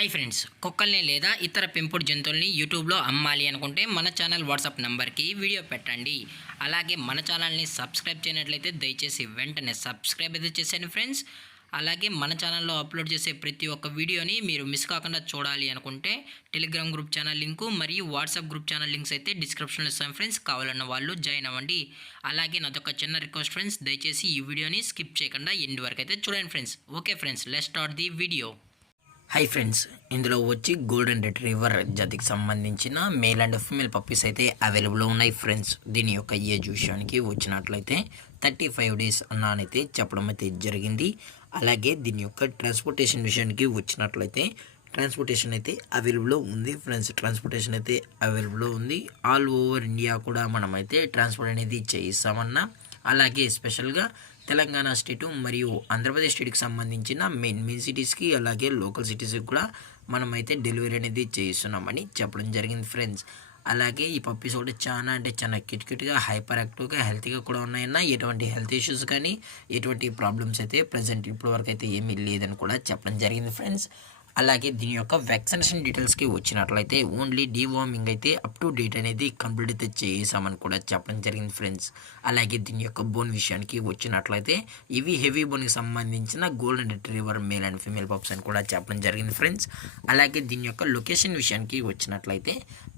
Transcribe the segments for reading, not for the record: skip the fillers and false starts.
Hi friends, కుక్కల్ని లేదా ఇతర పెంపుడు జంతువుల్ని యూట్యూబ్లో అమ్మాలి అనుకుంటే మన ఛానల్ వాట్సాప్ నెంబర్కి వీడియో పెట్టండి. అలాగే మన ఛానల్ని సబ్స్క్రైబ్ చేయనట్లయితే దయచేసి వెంటనే సబ్స్క్రైబ్ అయితే చేసేయండి ఫ్రెండ్స్. అలాగే మన ఛానల్లో అప్లోడ్ చేసే ప్రతి ఒక్క వీడియోని మీరు మిస్ కాకుండా చూడాలి అనుకుంటే టెలిగ్రామ్ గ్రూప్ ఛానల్ లింకు మరియు వాట్సాప్ గ్రూప్ ఛానల్ లింక్స్ అయితే డిస్క్రిప్షన్లో ఇస్తాను ఫ్రెండ్స్. కావాలన్న వాళ్ళు జాయిన్ అవ్వండి. అలాగే నాదొక చిన్న రిక్వెస్ట్ ఫ్రెండ్స్, దయచేసి ఈ వీడియోని స్కిప్ చేయకుండా ఎండ్ వరకు అయితే చూడండి friends. Okay friends, let's start the video. Hi friends, ఇందులో వచ్చి గోల్డెన్ రిట్రీవర్ జాతికి సంబంధించిన మేల్ అండ్ ఫీమేల్ పప్పీస్ అయితే అవైలబుల్లో ఉన్నాయి ఫ్రెండ్స్. దీని యొక్క ఏజ్ విషయానికి వచ్చినట్లయితే 35 డేస్ అన్నానైతే చెప్పడం అయితే జరిగింది. అలాగే దీని యొక్క ట్రాన్స్పోర్టేషన్ విషయానికి వచ్చినట్లయితే ట్రాన్స్పోర్టేషన్ అయితే అవైలబుల్లో ఉంది ఫ్రెండ్స్. ట్రాన్స్పోర్టేషన్ అయితే అవైలబుల్లో ఉంది. ఆల్ ఓవర్ ఇండియా కూడా మనమైతే ట్రాన్స్పోర్ట్ అనేది చేయిస్తామన్నా. అలాగే స్పెషల్గా తెలంగాణ స్టేటు మరియు ఆంధ్రప్రదేశ్ స్టేట్కి సంబంధించిన మెయిన్ సిటీస్కి అలాగే లోకల్ సిటీస్కి కూడా మనమైతే డెలివరీ అనేది చేయిస్తున్నామని చెప్పడం జరిగింది ఫ్రెండ్స్. అలాగే ఈ పప్పీస్ కూడా చాలా క్యూట్గా హైపర్ యాక్టివ్గా హెల్తీగా కూడా ఉన్నాయన్న. ఎటువంటి హెల్త్ ఇష్యూస్ కానీ ఎటువంటి ప్రాబ్లమ్స్ అయితే ప్రజెంట్ ఇప్పటి వరకు అయితే ఏమీ లేదని కూడా చెప్పడం జరిగింది ఫ్రెండ్స్. అలాగే దీని యొక్క వ్యాక్సినేషన్ డీటెయిల్స్కి వచ్చినట్లయితే ఓన్లీ డీవార్మింగ్ అయితే అప్ టు డేట్ అనేది కంప్లీట్ అయితే చేసామని కూడా చెప్పడం జరిగింది ఫ్రెండ్స్. అలాగే దీని యొక్క బోన్ విషయానికి వచ్చినట్లయితే ఇవి హెవీ బోన్కి సంబంధించిన golden retriever male and female pups అని కూడా చెప్పడం జరిగింది ఫ్రెండ్స్. అలాగే దీని యొక్క లొకేషన్ విషయానికి వచ్చినట్లయితే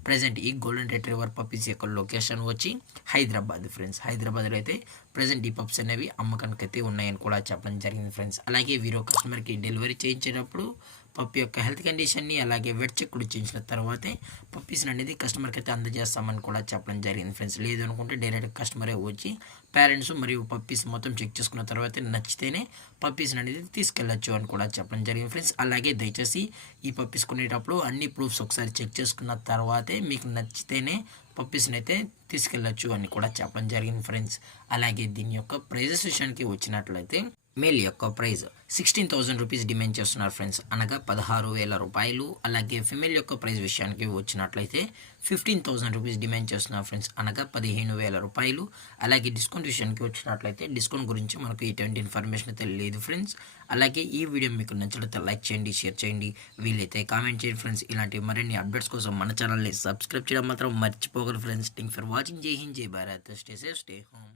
ప్రజెంట్ ఈ గోల్డెన్ రిట్రీవర్ పప్పీస్ యొక్క లొకేషన్ వచ్చి హైదరాబాద్ ఫ్రెండ్స్. హైదరాబాద్లో అయితే ప్రజెంట్ ఈ పప్స్ అనేవి అమ్మకానికి అయితే ఉన్నాయని కూడా చెప్పడం జరిగింది ఫ్రెండ్స్. అలాగే వీరో కస్టమర్కి డెలివరీ చేయించేటప్పుడు పప్పి యొక్క హెల్త్ కండిషన్ని అలాగే వెట్ చెక్ కూడా చేయించిన తర్వాతే పప్పీస్ని అనేది కస్టమర్కి అయితే అందజేస్తామని కూడా చెప్పడం జరిగింది ఫ్రెండ్స్. లేదు అనుకుంటే డైరెక్ట్ కస్టమరే వచ్చి పేరెంట్స్ మరియు పప్పీస్ మొత్తం చెక్ చేసుకున్న తర్వాత నచ్చితేనే పప్పీస్ని అనేది తీసుకెళ్ళచ్చు అని కూడా చెప్పడం జరిగింది ఫ్రెండ్స్. అలాగే దయచేసి ఈ పప్పీస్ కొనేటప్పుడు అన్ని ప్రూఫ్స్ ఒకసారి చెక్ చేసుకున్న తర్వాతే మీకు నచ్చితేనే పప్పీస్ని అయితే తీసుకెళ్ళచ్చు అని కూడా చెప్పడం జరిగింది ఫ్రెండ్స్. అలాగే దీని యొక్క ప్రైజెస్ విషయానికి వచ్చినట్లయితే మేల్ యొక్క ప్రైస్ 16,000 రూపీస్ డిమాండ్ చేస్తున్నారు ఫ్రెండ్స్, అనగా 16,000 రూపాయలు. అలాగే ఫిమేల్ యొక్క ప్రైస్ విషయానికి వచ్చినట్లయితే 15,000 రూపీస్ డిమాండ్ చేస్తున్నారు ఫ్రెండ్స్, అనగా 15,000 రూపాయలు. అలాగే డిస్కౌంట్ విషయానికి వచ్చినట్లయితే డిస్కౌంట్ గురించి మనకు ఎటువంటి ఇన్ఫర్మేషన్ అయితే లేదు ఫ్రెండ్స్. అలాగే ఈ వీడియో మీకు నచ్చినట్లయితే లైక్ చేయండి, షేర్ చేయండి, వీలైతే కామెంట్ చేయండి ఫ్రెండ్స్. ఇలాంటి మరిన్ని అప్డేట్స్ కోసం మన ఛానల్ని సబ్స్క్రైబ్ చేయడం మాత్రం మర్చిపోగలరు ఫ్రెండ్స్. Thank for watching. జై హింద్, జై Bharat. Stay safe, stay home.